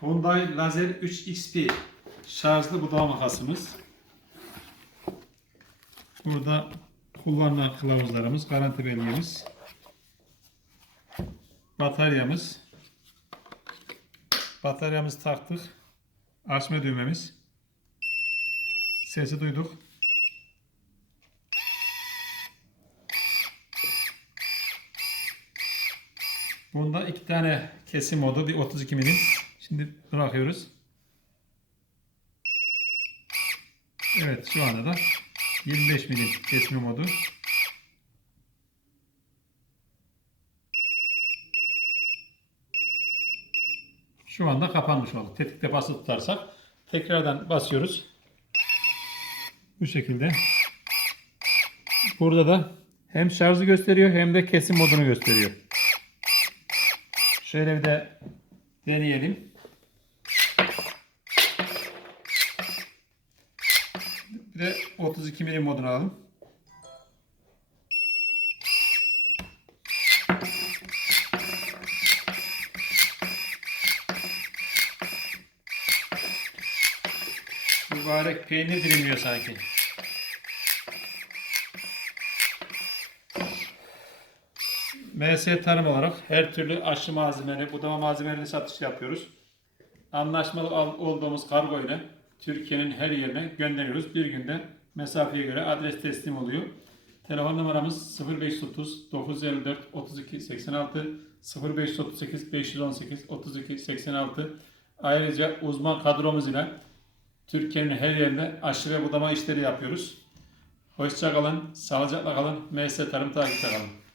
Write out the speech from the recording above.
Hyundai Lazer 3 XP şarjlı budama makasımız. Burada kullanılan kılavuzlarımız, garanti belgemiz, bataryamız, bataryamızı taktık, açma düğmemiz, sesi duyduk. Bunda iki tane kesim modu, bir 32 milim. Şimdi bırakıyoruz. Evet şu anda da 25 milim kesme modu. Şu anda kapanmış oldu. Tetikte basılı tutarsak tekrardan basıyoruz. Bu şekilde. Burada da hem şarjı gösteriyor hem de kesim modunu gösteriyor. Şöyle bir de deneyelim. Bir de 32 milim modunu alalım. Mübarek peynir dilimliyor sanki. MS Tarım olarak her türlü aşı malzemeleri, budama malzemelerini satış yapıyoruz. Anlaşmalı al- olduğumuz kargo ile Türkiye'nin her yerine gönderiyoruz. Bir günde mesafeye göre adres teslim oluyor. Telefon numaramız 0530 954 32 86 0538 518 32 86 Ayrıca uzman kadromuz ile Türkiye'nin her yerinde aşı ve budama işleri yapıyoruz. Hoşça kalın, sağlıcakla kalın, MS Tarım takipte kalın.